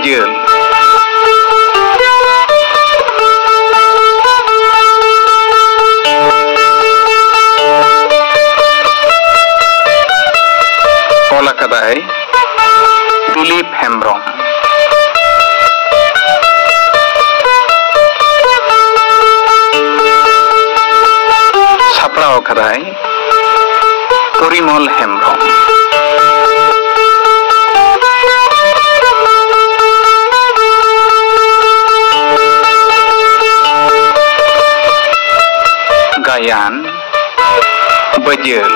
Bajal. Ola kadai Dilip Hembrom. Saprao kadai Porimol Hembrom. Gayan Bajal.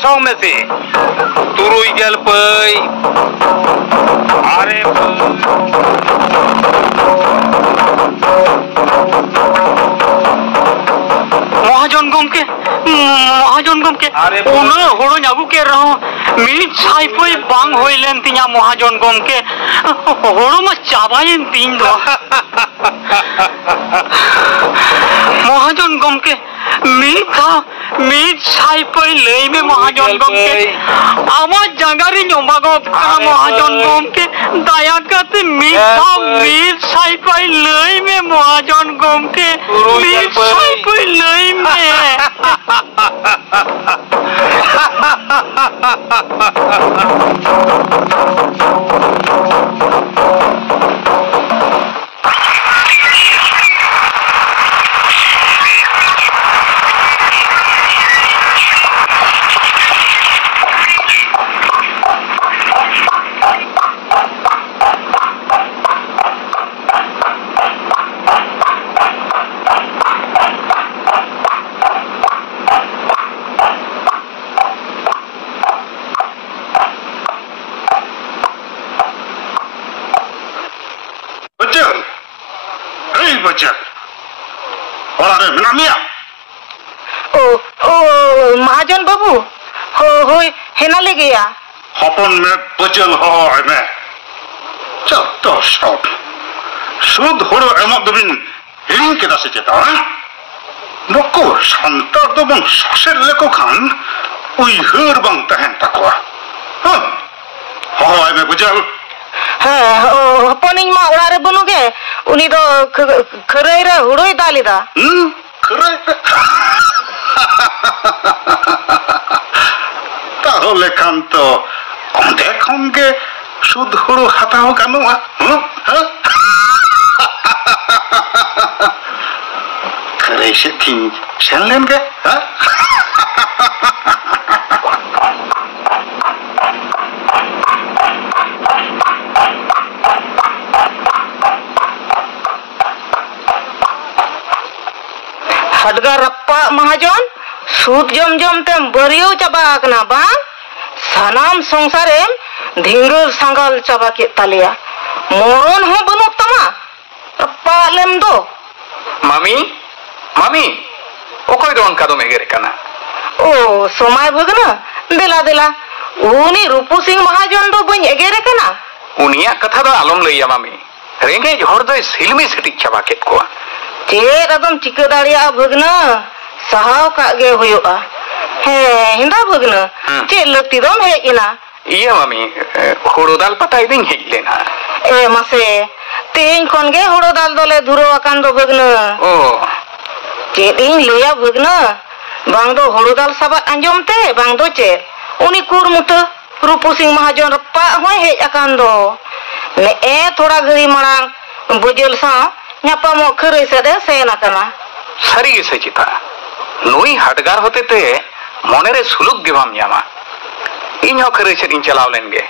Song में से तुरुई गल पई आरे महाजन गमके उना होड़ो ᱧᱟᱜᱩ के रहो मिट छाई पई बांग होइलेन तिया महाजन गमके होड़ो मा चाबायेन तीन दो महाजन गमके मिट छाई पई लई में महाजन गमके आमा जंगारी ᱧᱚᱢᱟᱜᱚᱜ ᱠᱟᱱᱟ महाजन गमके दया करते मिट छाई पई लई में महाजन गमके मिट छाई पई लई में महाजन बाबू हो हेना ले गया हपन में बजल हो में चत्तो शॉट सुद होड़ो एमक दबिन हिरिंग केदा से चेता नको संतर दो बंग ससेर लेको खान उइहर बंग तहन तकवा हो में बजल हपनिंग मा ओड़ारे बनुगे उनी दो खरई रे हुड़ोई दालिदा खरई ताहले खान तो अंधे खान के शुद्ध हुड़ो हताओ गानुआ खरई से थी सेन लेंगे हडगा रप्पा महाजन सूद जम जम तेम बरियो चाबा आकना बांग सानाम संसारेम धिंगर सांगल चाबा के तालिया मोरन हो बनुक तमा रप्पा लेम दो मामी ओकोय दो अनका दो मेगेरे कना ओ सोमाय भगना देला उनी रूपू सिंह महाजन दो बन एगेरे कना उनिया कथा दो आलम लइया मामी रेंगे हर दो सिलमी सेटिक चाबा केत कोआ चेर एकदम चिका दाड़िया भगना सहाव कागे होयोआ हे हिंदा भगना चे लगती दम हे इना इया मामी होड़ो दाल पटाई दिन हे लेना ए मासे तेन कोन गे होड़ो दाल दोले धुरो अकान दो भगना ओ चे दिन लेया भगना बांग दो होड़ो दाल सबा अंजम ते बांग दो चे उनी कुरमुत रूपू सिंह महाजन रप्पा होय हे अकान दो ने ए थोड़ा घरी मरांग बुजल सा ᱧᱟᱯᱟᱢ ᱠᱷᱟᱹᱨᱟᱹᱭ ᱥᱮᱫᱮ ᱥᱮᱱ ᱟᱠᱟᱱᱟ ᱥᱟᱹᱨᱤ ᱜᱮ ᱥᱮ ᱪᱮᱛᱟ ᱱᱩᱭ ᱦᱟᱰᱜᱟᱨ ᱦᱚᱛᱮᱛᱮ ᱢᱚᱱᱮᱨᱮ ᱥᱩᱞᱩᱠ ᱜᱮ ᱵᱟᱢ ᱧᱟᱢᱟ ᱤᱧ ᱦᱚᱸ ᱠᱷᱟᱹᱨᱟᱹᱭ ᱥᱮᱫ ᱤᱧ ᱪᱟᱞᱟᱣ ᱞᱮᱱ ᱜᱮ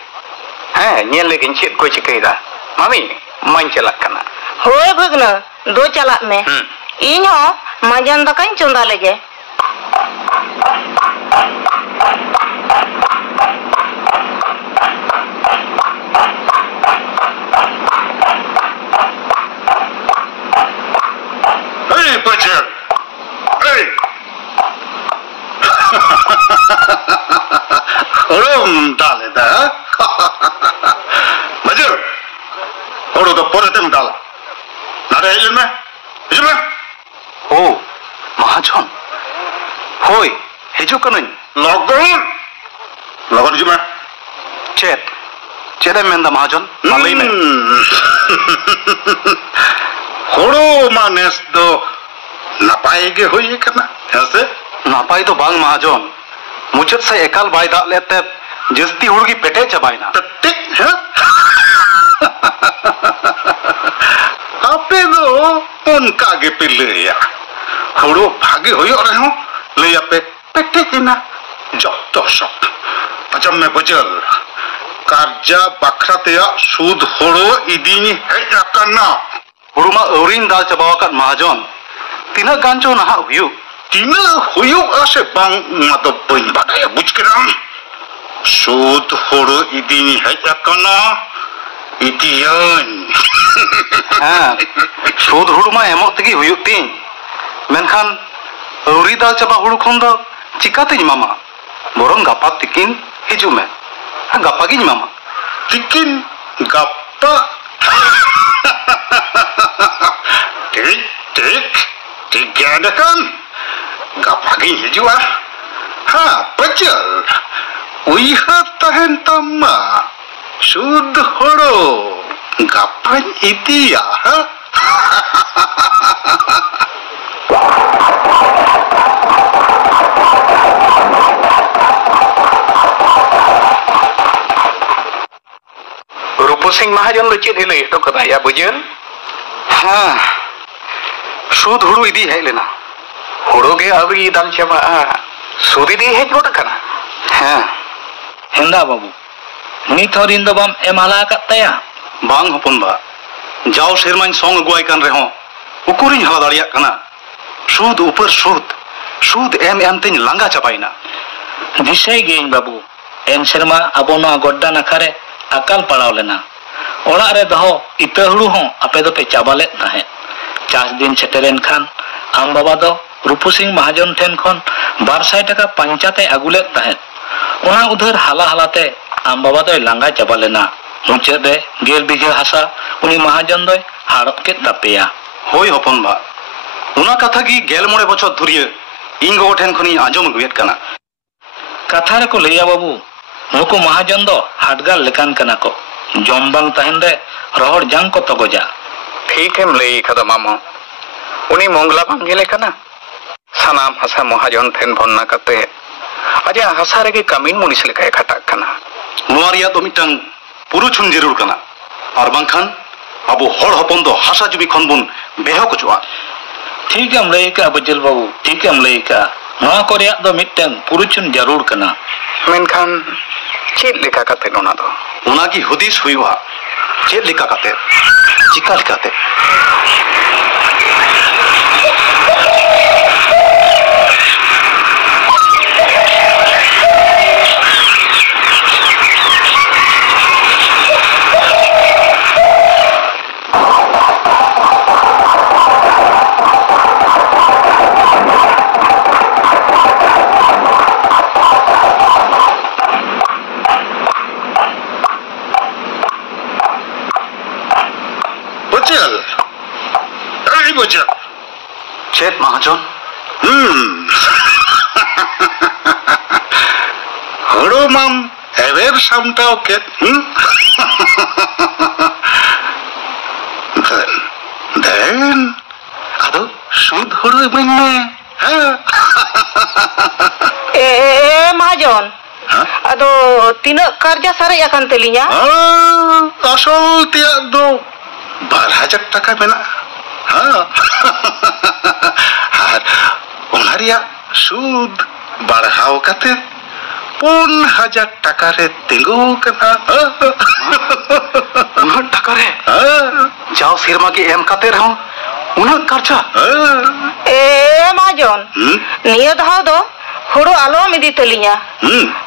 ᱦᱮᱸ ᱧᱮᱞ ᱞᱮᱜᱤᱧ ᱪᱮᱫ ᱠᱚ ᱪᱤᱠᱟᱹᱭᱮᱫᱟ ᱢᱟᱢᱤ ᱢᱟᱧ ᱪᱟᱞᱟᱜ ᱠᱟᱱᱟ ᱦᱳᱭ ᱵᱷᱟᱹᱜᱱᱟᱹ ᱫᱚ ᱪᱟᱞᱟᱜ ᱢᱮ ᱤᱧ ᱦᱚᱸ ᱢᱟᱡᱟᱱ ᱫᱟᱠᱟᱧ ᱪᱚᱸᱫᱟ ᱞᱮᱜᱮ Butcher! Hey! Rum dale da. Butcher! Horo do pore tem dala. Nare hijun me? Hijun me? Oh, Mahajon. Hoi, hijuk kanañ. Logon! Logon hijun me? Chet em menda Mahajon? Malay me. Horo manes do napai ge hoye kana hese नापाई तो बांग महाजन मुचत से एकाल bye दाग लेते जस्ती हुड़गी पेटे चबाइना पेटे है आपे दो उनका गे पिलेया हुड़ो भागे होयो रहे हो ले आपे पेटे किना जत्तो सब अजम में बजल कार्जा बखरातेया सूद हुड़ो इदीनी है याकना हुड़मा औरिन दाल चबावाकत महाजन तीना गांचो नहा हुयु तीना हुयु आसे बांग मातो बइन बादाया बुझ केराम सूद हुड़ो इदीनी है याकना इदियन हाँ सूद हुड़मा एमोक तगी हुयु तीन मेनखान औरी दाल चबा हुड़ु खन दो चिकातेኝ मामा बोरम गापा तिकिन हिजु में गापा गिñ मामा तिकिन गापा ठीक क्या kan gapa गिñ हिजुआ हाँ बचल उइहर tahan tama sud horo gapan idiya ha रूपो सिंह महाजन लो चेद हिलई हटो कदा या बुझन हाँ सूद हुड़ू इदी हेज लेना हुड़ो गे आवरी दाल चबा सूद इदी हेज गोट कना हाँ हेंदा बाबू नित हरिन दो बाम एमाला कत्तया बांग हपन बा जाओ शेरमाइन सोंग अगुआई कान रहो उकुरिन हाला दाड़िया कना सूद ऊपर सूद एम तेन लांगा चबाइना दिसई गेइन बाबू एम शर्मा अबो ना गोड्डा नखारे अकाल पड़ाव लेना ओड़ा रे दहो इता हुड़ू हो आपे दो पे चाबाले ताहे चास दिन सेटेरेन खान आम बाबा दो रूपू सिंह महाजन ठेन खन 200 टाका पंचाते अगुले ताहे ओना उधर हाला हालाते आम बाबा दो लांगा चाबा लेना मुचे दे गेल बिघे हासा उनी महाजन दो हाड़प के तपेया होय हपन बा उना कथा की गेल मोड़े बछर धुरिये इन गो ठेन खनी आजम गुयत कना कथा रे को लैया बाबू नुको महाजन दो हाटगाल लेकान कना को जम बांग तहन रे रोहड़ जांग को तगोजा ठीक है लई कदा मामा उनी मंगला बांग गेले कना सानाम हसा महाजन ठेन भन्ना कते अजे हसा रे के कमिन मुनिस लेका खटा कना नुआरिया तो मिटंग पुरुछुन जरूर कना और बांखान अबो हड़ हपन दो हासा जुबी खन बुन बेहो कुचवा ठीक है लई का बजल बाबू ठीक है लई का नवा को रिया दो मिटंग पुरुछुन जरूर कना मेनखान चेद लेका कते नोना दो उना की हुदिस हुईवा चेद लेका कते चिका लेकाते चेत महाजन हड़ो माम एवेर सामटाओ के देन अदो सूद हड़ो बन्ने ए महाजन अदो तीना कर्जा सारे अकान तेलिया असल तिया दो 12,000 टाका मेना हाँ और ओनारिया सूद बढ़ाओ कते 4,000 টাকা রে তিঙ্গু কনা उन्हें टका रे जाओ सिरमा की एम काते रहो उन्हें खर्चा ए महाजन निया दहाव दो हुड़ो आलो मिदी तलिया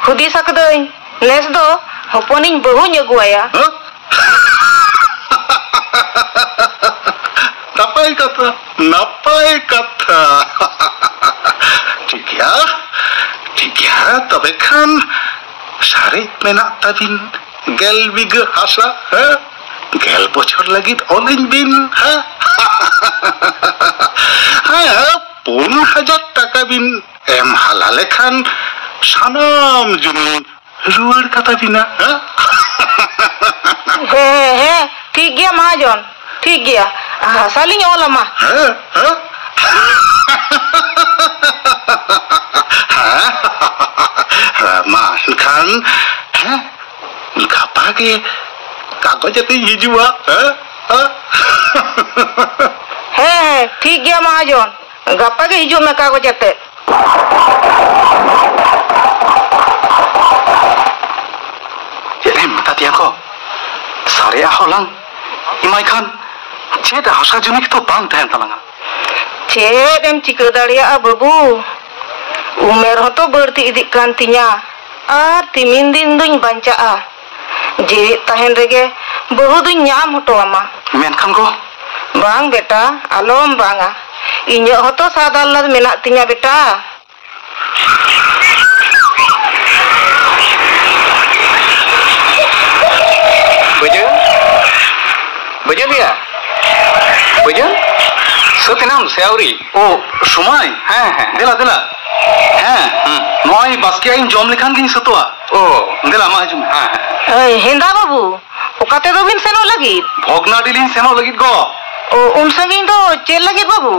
हुदी सकदई नेस दो हपनिन बहु ᱧᱟᱜᱩᱟᱭᱟ नापाय कथा ठीक गया तबे खान सारे मेना तबिन गेल बिग हासा गेल बछर लगित ऑलिन बिन 4,000 টাকা बिन एम हालाले खान सानाम जुनी रुवाड़ कथा बिना हे ठीक गया महाजन ठीक गया हासालिंग ओलमा मान खान गापा के कागज पे हिजुआ हे ठीक गया महाजन गापा के हिजु में कागज पे ये मता दिया को सारे aholang इमाई खान चेद हासा जुनिक तो बांग तहन तलंगा चेद एम चिका दाड़िया बाबू उमेर होतो बढ़ती इदिक कान तिnya आर तिमिन दिन दुኝ बांचाआ जीवित तहन रेगे बहु दुñ ñaam होतो आमा मेनखान को बांग बेटा आलोम बांगा इᱧ होतो सादालत मेना तिnya बेटा बजे लिया बजे सत्यनाम सेवरी ओ सुमाय हाँ दिला दिला हाँ नॉय बास्किया इन जॉम लिखान की सतुआ ओ दिला मा हजुम हाँ हिंदा बाबू ओकाते दो बिन सेनो लगी भोगनाडी लिन सेनो लगी गो ओ उन संगिन दो चेल लगी बाबू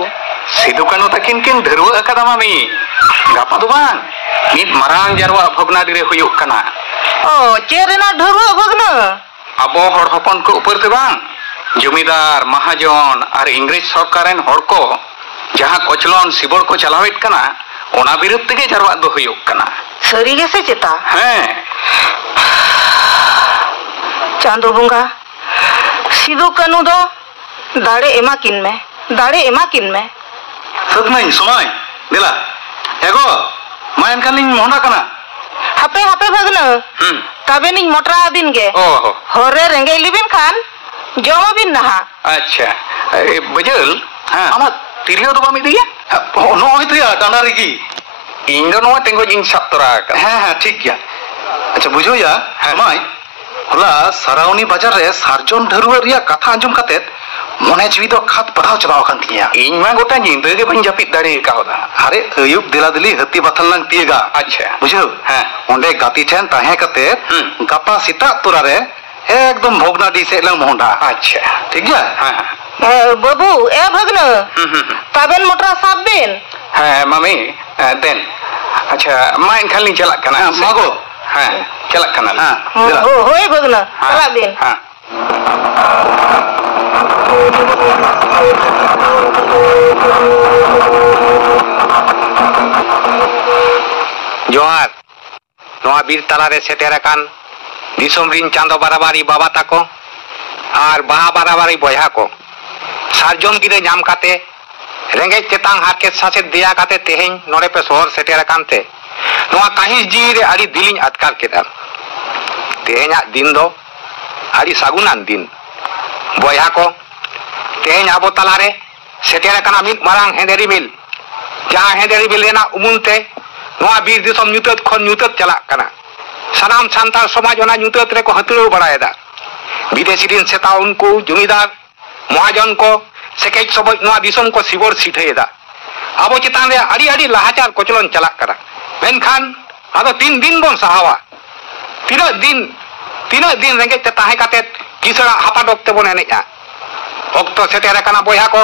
सिदु कानो तकिन किन धरुआ अकादा मामी गापा दो बांग मित मारांग जारवा भोगनाडी रे हुयुक कना ओ चेरेना धरुआ भगना अबो हर हपन को ऊपर ते बांग जमीदार महाजन और इंग्रेज सरकारेन हर को जहां कोचलन सिबड़ को चलावेट कना ओना विरुद्ध तेगे जरवा दो हुयुक कना सरी गेसे चेता हैं चांदो बुंगा सिदु कानू दो दाड़े एमा किन में सत नहीं सुनाई दिला एगो मायन कालिंग मोहना कना हापे भगना तबे निं मोटरा बिन गे ओहो होरे रेंगे लिबिन खान जमा बिन नहा अच्छा बजल हां आमा तिरियो दो बामी दिया नोय तो या डांडारी की इन दो नोय तेंगो जिन सप्तरा का हां ठीक गया अच्छा बुझो या माय होला सराउनी बाजार रे सार्जन धरुआ रिया कथा अंजुम काते मने जीवी दो खात पढ़ाव चबाव कान तिया इन मा गोटा जिंदे गे बन जापित दाड़े कावदा अरे अयुब दिला दिली हत्ती बाथल लंग तियगा अच्छा बुझो हां ओंडे गाती ठेन ताहे काते गापा सीता तुरा रे एकदम भोगनाडी से लंग मोहंडा अच्छा ठीक है हां बाबू ए भगना तबेन मोटरा साब बिन हां मम्मी देन अच्छा मा इन खाली चला कना मागो हां चला कना हां होय भगना चला बिन हां जोहार नोआ बीर तलारे सेटेराकान दिसोम रिन चांदो बाराबारी बाबा ताको और बाहा बाराबारी बया को सार्जन गिरे नाम काते रेंगे चेतांग हाके सासे दिया काते तेहें नोरे पे शहर सेटेराकान ते नोआ काहिस जी रे आड़ी दिलिंग अटकार केदा तेहें दिन दो आड़ी सागुनान दिन बया को तेहें आबो तलारे सेटेराकाना मित मारांग हेंदेरी मिल जहां हेंदेरी मिल रेना उमुनते नोआ बीर दिसोम ᱧᱩᱛᱟᱹᱛ खन ᱧᱩᱛᱟᱹᱛ चला कना सानाम सांतार समाज ओना ᱧᱩᱛᱟᱹᱛ रे को हतड़ो बड़ायदा विदेशी दिन सेता उनको जमीदार महाजन को सेकेज सबज नोआ दिसोम को सिबोर सिठेदा आबो चितान रे आड़ी आड़ी लाहाचार कोचलन चला करा मेनखान आदो 3 दिन बोन सहावा तीना दिन रेंगे ते ताहे काते किसड़ा हापा डोकते बोन एनेजा ओक्तो सेटेरा कना बोया को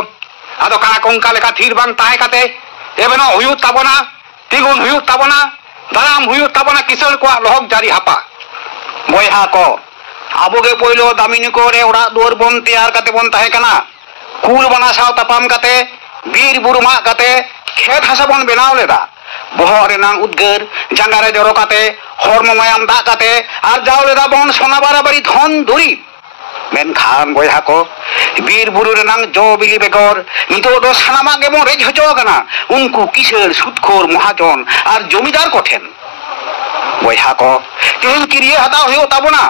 आदो काना कोंका लेका थीर बांग ताहे काते एबेनो हुयु ताबोना तिगुन हुयु ताबोना दाराम हुयु ताबोना किसड़ को लोहक जारी हापा बोया को आबोगे पोइलो दामिनी को रे ओड़ा दुआर बोन तैयार काते बोन ताहे कना कूल बना साव तपाम काते बीर बुरुमा काते खेत हासा बोन बनाव लेदा bohor renang udger jangare joro kate hormo mayam dak kate ar jaule da bon sona barabari dhon duri menkhan boyha ko bir buru renang jo bili begor nito do sanama ge bon rej hojo kana unku kisher sudkhor mahajon ar jomidar koten boyha ko tin kiriye hata hoyo tabona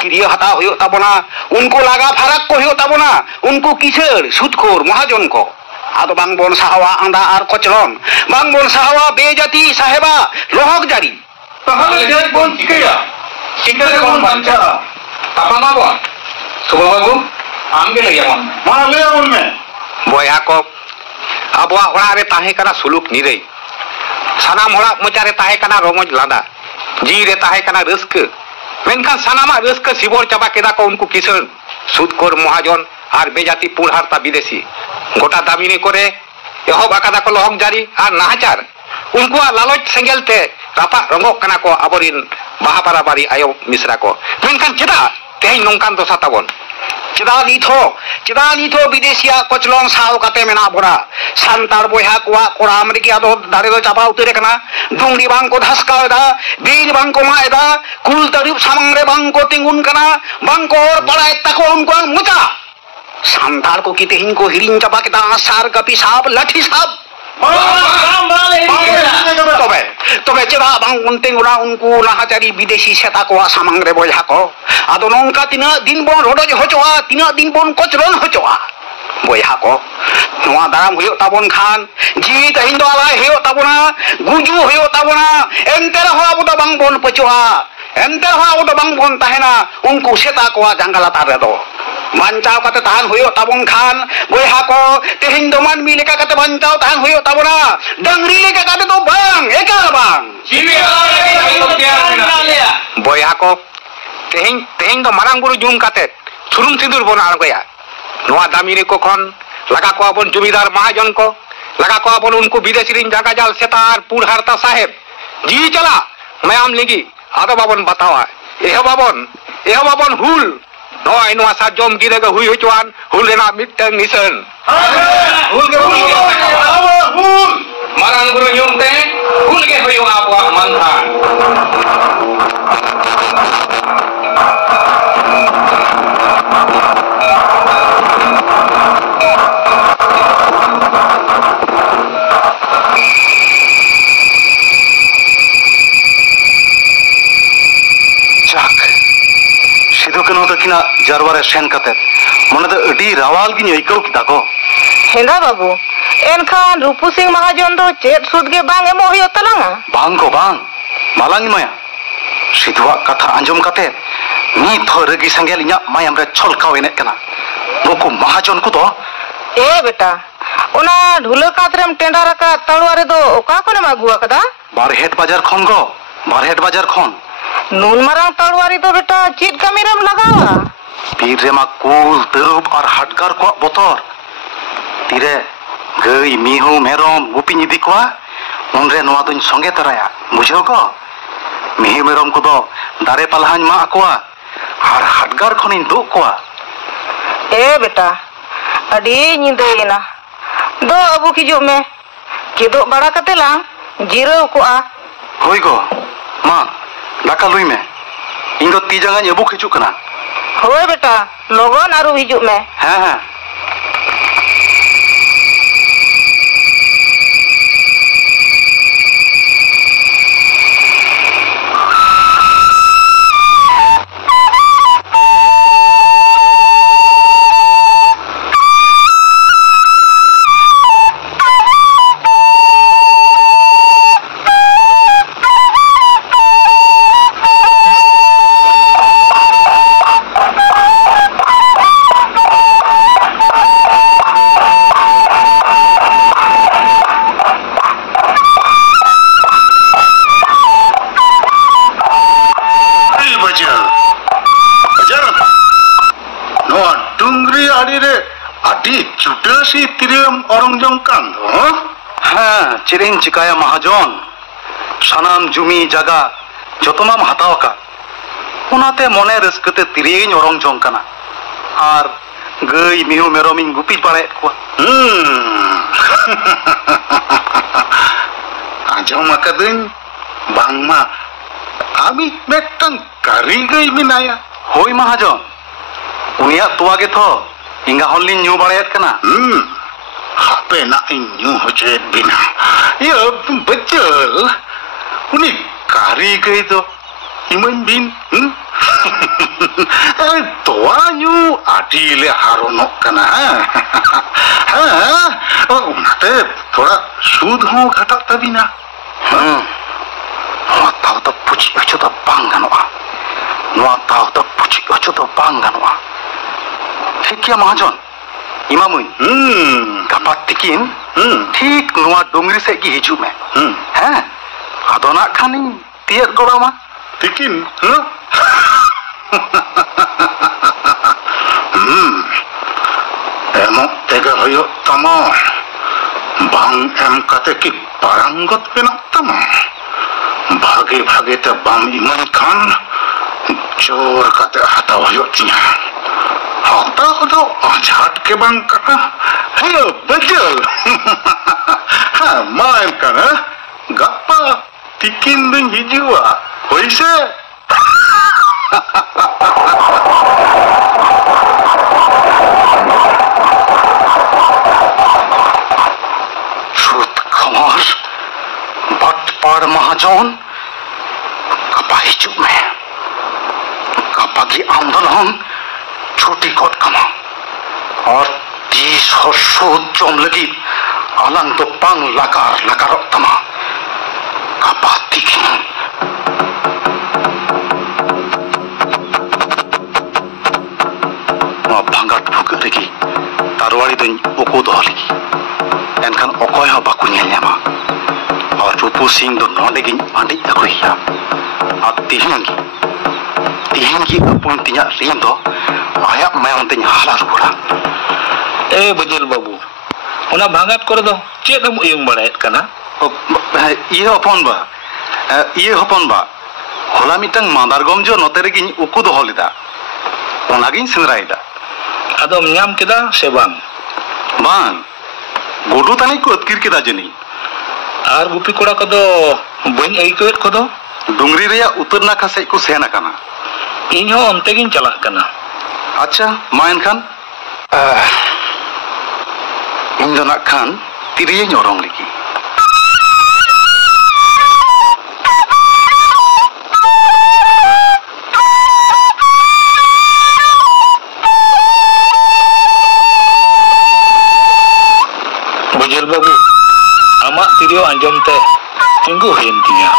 kiriye hata hoyo tabona unku laga farak ko hoyo tabona unku kisher sudkhor mahajon ko ado bang bon sahawa anda ar koclon bang bon sahawa bejati saheba lohok jari tahle jek bon chikaya chikare bon bancha tapama bon subababu amge lagi bon mana le bon me boya ko abwa ora re tahe kana suluk nirei sanam hora mochare tahe kana romoj lada ji re tahe kana reuska menkan sanama reuska sibor chaba keda ko unku kisan sudkor mahajon আর বেজাতি পুরহারতা বিদেশি গোটা দাবিনি করে এহব আকাদা কো লহক জারি আর নাহাচার উনকুয়া লালচ সেঙ্গেলতে রাপা রঙক কানা কো আবরিন বাহাপারা বাড়ি আয়ো মিশ্রা কো মেনখান চেদা তেই নংকান দশা তাবন চেদা নিথো বিদেশিয়া কচলং Sao কাতে মেনা বড়া সান্তার বইহা কোয়া কোড়া আমরিকি আদো দারে দো চাপা উতরে কানা ডুংরি বাংকো ধাসকাও দা বীর বাংকো মায়দা কুল তরিব সামংরে বাংকো তিঙ্গুন কানা বাংকো ওর পড়ায় তাকো উনকুয়াং মুচা santar ko kite hin ko hirin chapa kita asar kapi sab lathi sab tobe cheda bang unteng ura unku nahachari bideshi seta ko samang re boyha ko ado nongka tina din bon rodo hochoa tina din bon kochron hochoa boyha ko noa daram hoyo tabon khan ji tahin do ala hoyo tabona guju hoyo tabona enter ho abu do bang bon pochoa enter ho abu do bang bon tahena unku seta ko jangala tare do bancau kata tahan huyo tabung khan boyha ko tehin doman mi leka kata bancau tahan huyo tabona dangri leka kata to bang ekal bang boyha ko tehin do marang buru jum kate surum sidur bona argoya noa damiri ko khon laga ko abon jumidar mahajon ko laga ko abon unku bideshi rin jaga jal setar purharta saheb ji chala mayam ligi ado babon batawa eho babon hul Noi nu asa jom gila ke hui hujuan hul rena miteng nisen. Hul marang guru nyum te hul ke huyu apa manthan. किना जरवारे सेन कते मने तो अडी रावाल गिन अइकौ किता को हेंदा बाबू एनखान रूपू सिंह महाजन दो चेत सुद के बांग एमो होयो तलांगा बांग को बांग मालांग माया सिधुआ कथा अंजम कते नी थरगी संगेल इया मायाम रे छलकाव एने कना नुकु महाजन को तो ए बेटा ओना ढुलो कातरेम टेंडा रका तळवारे दो ओका कोने मागुआ कदा बारहेट बाजार खन गो बारहेट बाजार खन नून मरांग तलवारी तो बेटा चीट कमीरम लगावा पीर रे मा कुल तरुब और हटकार को बोतर तीरे गई मिहु मेरम गुपी निदि कोआ उनरे नोआ दुन संगे तराया बुझो को मिहु मेरम को दो दारे पलहान मा कोआ और हटकार खनिन दो कोआ ए बेटा अडी निदेना दो अबु किजो में किदो बड़ा कतेला जीरो कोआ होई गो मा दाका लुई में इन दो ती जंगा नेबु खिचु कना होय बेटा लोगन आरु हिजु में हां चिरिन चिकाया महाजन सानाम जुमी जगा जतमाम हताव का उनाते मने रस्कते तिरियिन ओरंग जंग कना आर गई मिहु मेरमिन गुपी पारे को anjom akadeng bangma ami metang karigai minaya. Hoi Mahajon, uniak tua getho hingga holin nyu barayat kana. Hape nak nyu hojet bina. Ya betul. Uni karigai to iman bin. Tua nyu adile haronok kana. Unate thoda sud ho ghatak tabina. Noa tau ta puji acho ta bang ganoa. Noa tau ta puji acho ta bang ganoa. Thik ya Mahajon. Imamuy. Gapat tikin. Thik noa dongri sej gi hijub me. Ha? Ado nak khaning tiar gola ma. Tikin, emok tega hoyok tama. Bang em kate ki paranggot penak tama. Bhage te bam iman khan chor kate hata hoyok tinya. Hata do ajat ke bang kana. Hayo betul. Ha main kana. Gapa tikin ding hijua. Hoise. Truth Kumar, Bhatpad Mahajon, kapa hijub me, kapa ki आंदोलन छोटी coat कमा और 30 हर्षों जम लगी अलंग तो पंग लकार तमा kapa tikin. Bhangat phukut lagi, tarwari doin uku doh lagi. Enkan okoy ha baku nyel nyama. Aur Rupu Singh do nonde gin andi aguiya. At tihin ki apun tinya rim do ayak mayang tinya hala rupura. Bajil babu, ona bhangat kore do ced em uyung barayat kana? Iya hopon ba. Hola mitang mandargom jo note regi uku doh lida. Onagin senraida. Adom nyam keda se bang? Bang, gudu tani ko atkir keda jani. Ar gupi koda kodo bain aikoet kodo? Dungri reya utar nakha sej ko sen akana. Iñ ho onte gin chalak kana. Acha, ma enkhan iñ do nak khan tiriye nyorong lagi. Bajil babu, amak tirio anjom te tinggu hin tinya.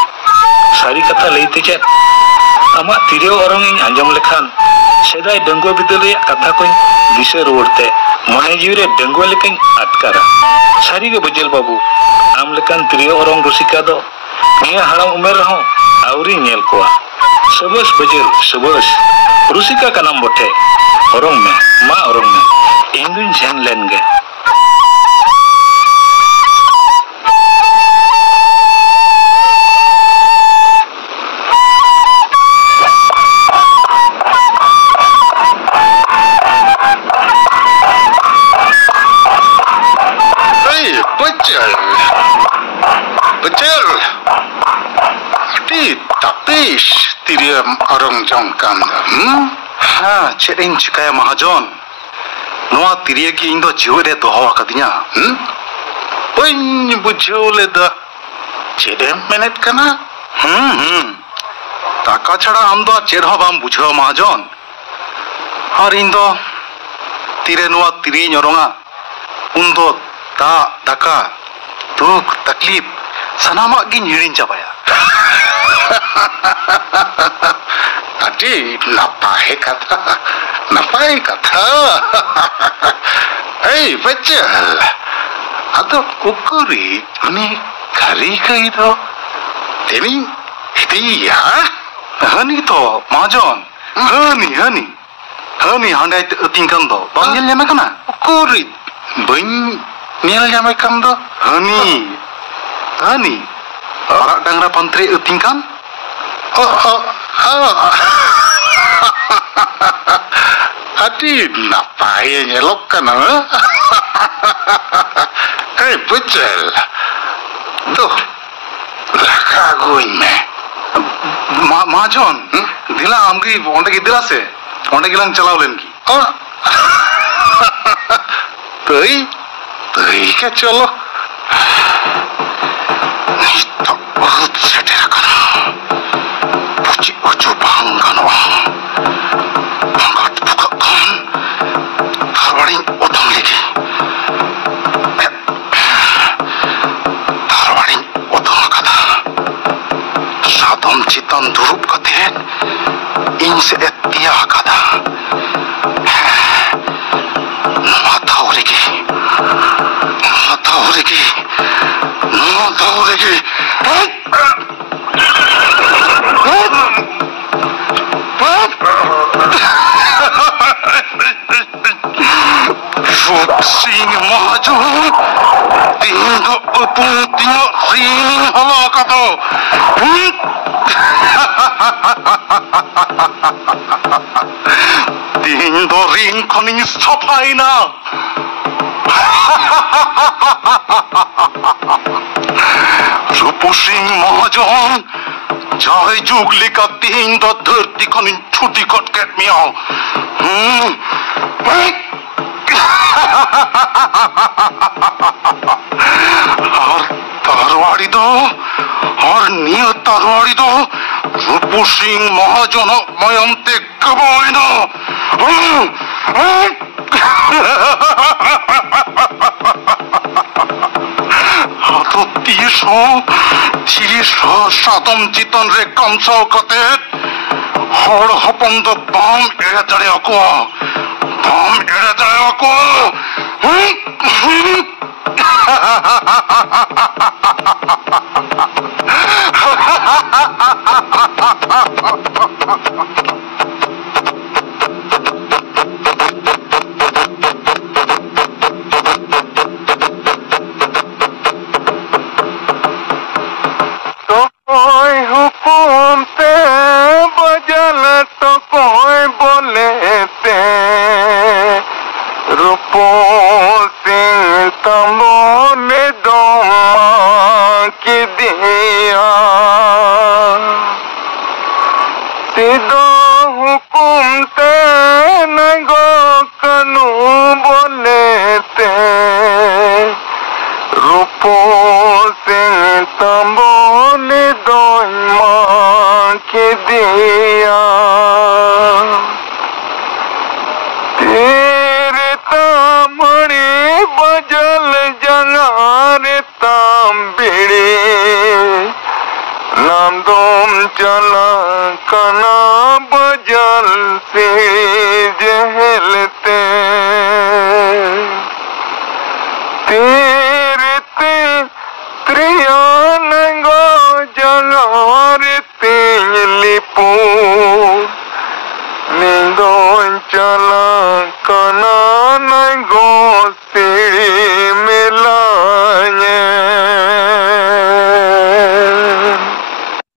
Sari kata leite ced. Amak tirio orang ing anjom lekhan sedai denggo bidal reyak kata koin dise ruwar te mone jiwi re denggo lekain atkara. Sari ge bajil babu, am lekan tirio orang rusika do niya haram umer ho auri nyel koa. Sebes bajil, sebes rusika kanam bote. Orang me, ma orang me. Ingun jen len ge. Betul. Tapi tiriam orang jongkam. Ha, ced ing chikaya Mahajon. Noa tiriye ki iñ do jiwe re doho akadinya. Bain bujau leda. Cedem menet kana. Taka chhada am do ced ho bam bujhao Mahajon. Ar iñ do tire noa tiriye nyoronga. Undo daka duk taklif sanamak gi nyirin cabaya. Adi napai kata. Hei betul. Atau ukuri ini kari itu. Ini ya. Hani to Mahajon. Hani handai tingkan do. Bang nyel nyame kana. Ukuri bain nyel nyame kam do. Hani. Arak dangra pantri tingkan. Adi napai nyelok kana. Hei betul. Tuh ᱞᱟᱠᱟ ᱜᱩᱧ ᱢᱮ ᱢᱟᱦᱟᱡᱚᱱ ᱫᱤᱞᱟ ᱟᱢᱜᱮ ᱚᱸᱰᱮ ᱜᱮ ᱫᱤᱞᱟ ᱥᱮ ᱚᱸᱰᱮ ᱜᱮᱞᱟᱝ ᱪᱟᱞᱟᱣ ᱞᱮᱱ ᱜᱮ तई के चलो नितो बहुत सेटेर करा पुची उचु भांगनवा भांगत फुकन थारवाड़ी उठम लेगी थारवाड़ी उठम कदा सादम चितन दुरुप कते इन से एतिया कदा Sing maju, tinggal punya sing halak atau, tinggal ring koning sapai na. Rupu sing mahajon, jai jugli ka tinggal dharti koning chuti kot ket miao. और तारवाड़ी दो और निय तारवाड़ी दो रूपू सिंह महाजन मयंते कबाई ना तो तीसो सातम चितन रे कमसाव कते हर हपन दो बाम एड़े दड़े को बाम एड़े दड़े को चला